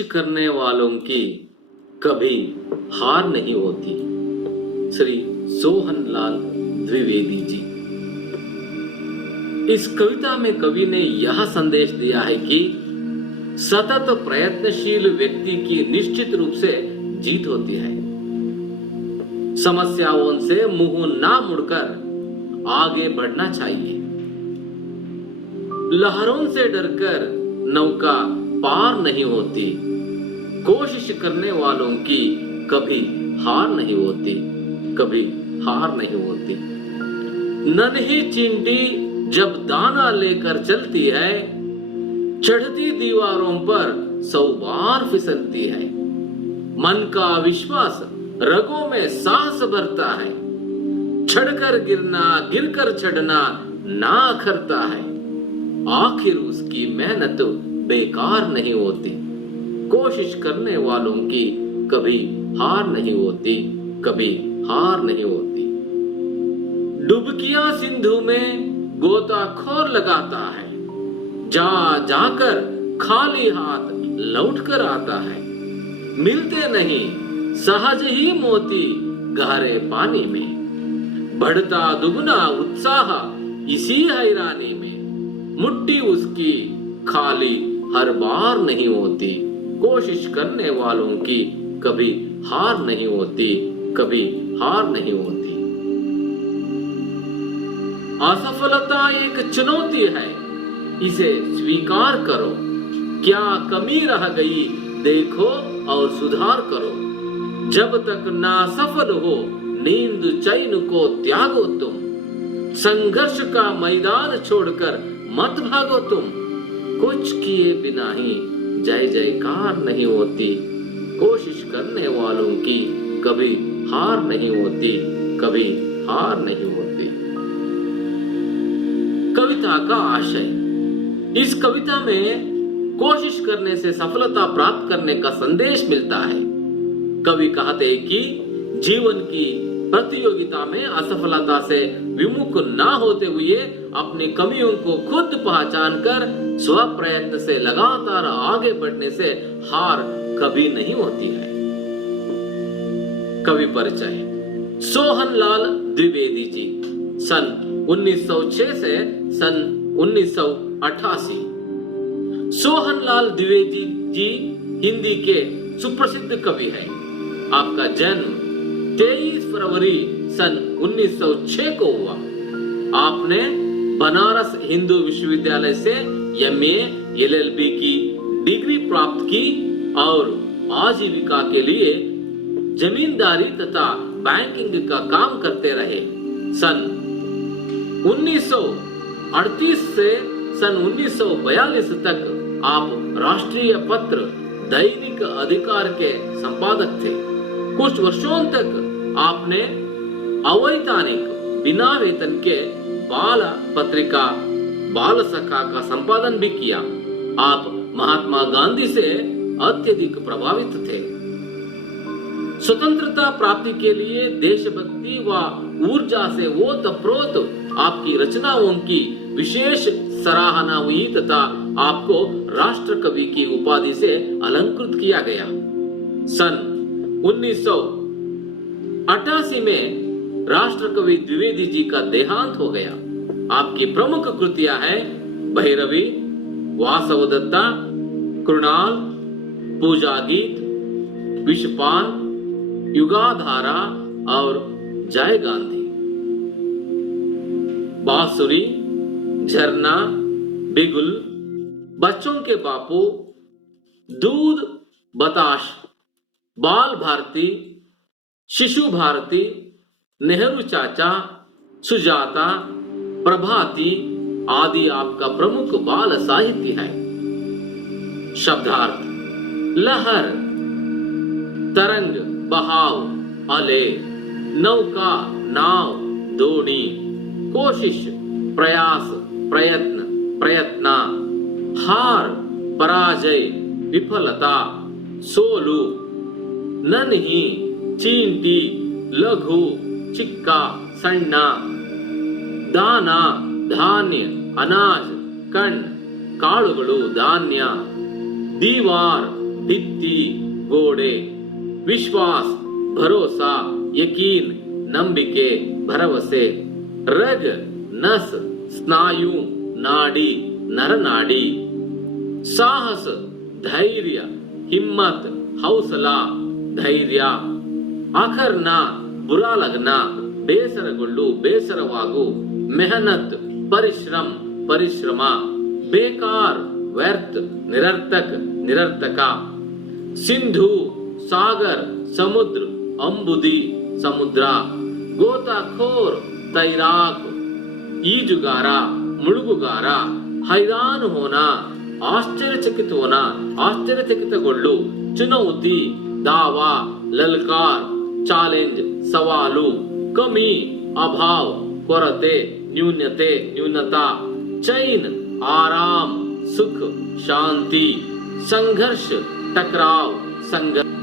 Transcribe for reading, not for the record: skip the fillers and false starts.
कोशिश करने वालों की कभी हार नहीं होती। श्री सोहनलाल द्विवेदी जी। इस कविता में कवि ने यह संदेश दिया है कि सतत प्रयत्नशील व्यक्ति की निश्चित रूप से जीत होती है। समस्याओं से मुंह ना मुड़कर आगे बढ़ना चाहिए। लहरों से डरकर नौका पार नहीं होती। कोशिश करने वालों की कभी हार नहीं होती, कभी हार नहीं होती। नन्ही चींटी जब दाना लेकर चलती है, चढ़ती दीवारों पर 100 बार फिसलती है। मन का विश्वास रगों में साहस भरता है। चढ़कर गिरना, गिरकर चढ़ना ना अखरता है। आखिर उसकी मेहनत बेकार नहीं होती। कोशिश करने वालों की कभी हार नहीं होती, कभी हार नहीं होती। डुबकियां सिंधु में गोताखोर लगाता है। जा जाकर खाली हाथ लौट कर आता है। मिलते नहीं सहज ही मोती गहरे पानी में। बढ़ता दुगना उत्साह इसी हैरानी में। मुट्ठी उसकी खाली हर बार नहीं होती। कोशिश करने वालों की कभी हार नहीं होती, कभी हार नहीं होती। असफलता एक चुनौती है, इसे स्वीकार करो। क्या कमी रह गई देखो और सुधार करो। जब तक ना सफल हो नींद चैन को त्यागो तुम। संघर्ष का मैदान छोड़कर मत भागो तुम। कुछ किए बिना ही जय जयकार नहीं होती। कोशिश करने वालों की कभी हार नहीं होती, कभी हार नहीं होती। कविता का आशय। इस कविता में कोशिश करने से सफलता प्राप्त करने का संदेश मिलता है। कवि कहते हैं कि जीवन की प्रतियोगिता में असफलता से विमुख ना होते हुए अपनी कमियों को खुद पहचान कर स्व प्रयत्न से लगातार आगे बढ़ने से हार कभी नहीं होती है। कवि परिचय। सोहनलाल द्विवेदी जी, सन 1906 से सन 1988। सोहनलाल द्विवेदी जी हिंदी के सुप्रसिद्ध कवि हैं। आपका जन्म 23 फरवरी सन 1906 को हुआ। आपने बनारस हिंदू विश्वविद्यालय से एमए एलएलबी की डिग्री प्राप्त की और आजीविका के लिए जमींदारी तथा बैंकिंग का काम करते रहे। सन 1938 से सन 1942 तक आप राष्ट्रीय पत्र दैनिक अधिकार के संपादक थे। कुछ वर्षों तक आपने अवैतनिक बिना वेतन के बाल पत्रिका बाल सखा का संपादन भी किया। आप महात्मा गांधी से अत्यधिक प्रभावित थे। स्वतंत्रता प्राप्ति के लिए देशभक्ति व ऊर्जा से ओतप्रोत आपकी रचनाओं की विशेष सराहना हुई तथा आपको राष्ट्र कवि की उपाधि से अलंकृत किया गया। सन 1988 में राष्ट्र कवि द्विवेदी जी का देहांत हो गया। आपकी प्रमुख कृतियां हैं भैरवी, वासवदत्ता, कृणाल, पूजा गीत, विषपान, युगाधारा और जय गांधी। बांसुरी, झरना, बिगुल, बच्चों के बापू, दूध बताश, बाल भारती, शिशु भारती, नेहरू चाचा, सुजाता, प्रभाती आदि आपका प्रमुख बाल साहित्य है। शब्दार्थ। लहर, तरंग, बहाव, अले, नौका, नाव, दोणी, कोशिश, प्रयास, प्रयत्न, प्रयत्न, हार, पराजय, विफलता, सोलू, नन्ही, चींटी, लघु, चिक्का, सन्ना, दाना, धान्य, अनाज, कण, काಳುಗಳು, धान्य, दीवार, भित्ती ಗೋಡೆ, ವಿಶ್ವಾಸ ಭರೋಸಾ ಯಕೀನ್ ನಂಬಿಕೆ ಭರವಸೆ, ರಗ್ ನಸ್ ಸ್ನಾಯು ನಾಡಿ ನರನಾಡಿ, ಸಾಹಸ ಧೈರ್ಯ ಹಿಮ್ಮತ್ ಹೌಸಲಾ ಧೈರ್ಯ, ಆಖರ್ನ ಬುರಾ ಲಗ್ನ ಬೇಸರಗೊಳ್ಳು ಬೇಸರವಾಗು, ಮೆಹನತ್ ಪರಿಶ್ರಮ್ ಪರಿಶ್ರಮ, ಬೇಕಾರ ವ್ಯರ್ಥ ನಿರರ್ಥಕ ನಿರರ್ಥಕ, ಸಿಂಧು ಸಾಗರ್ ಸಮುದ್ರ ಅಂಬುದಿ ಸಮುದ್ರ, ಗೋತಾಖೋರ್ ತೈರಾಕ್ ಈಜುಗಾರ ಮುಳುಗುಗಾರ, हैरान होना आश्चर्यचकित होना आश्चर्यचकितಗೊಳ್ಳು, चुनौती दावा ललकार ಚಾಲೆಂಜ್ ಸವಾಲು, ಕಮಿ ಅಭಾವ ಕೊರತೆ ನ್ಯೂನ್ಯತೆ ನ್ಯೂನತಾ, ಚೈನ್ आराम सुख शांति, संघर्ष टकराव संघर्ष,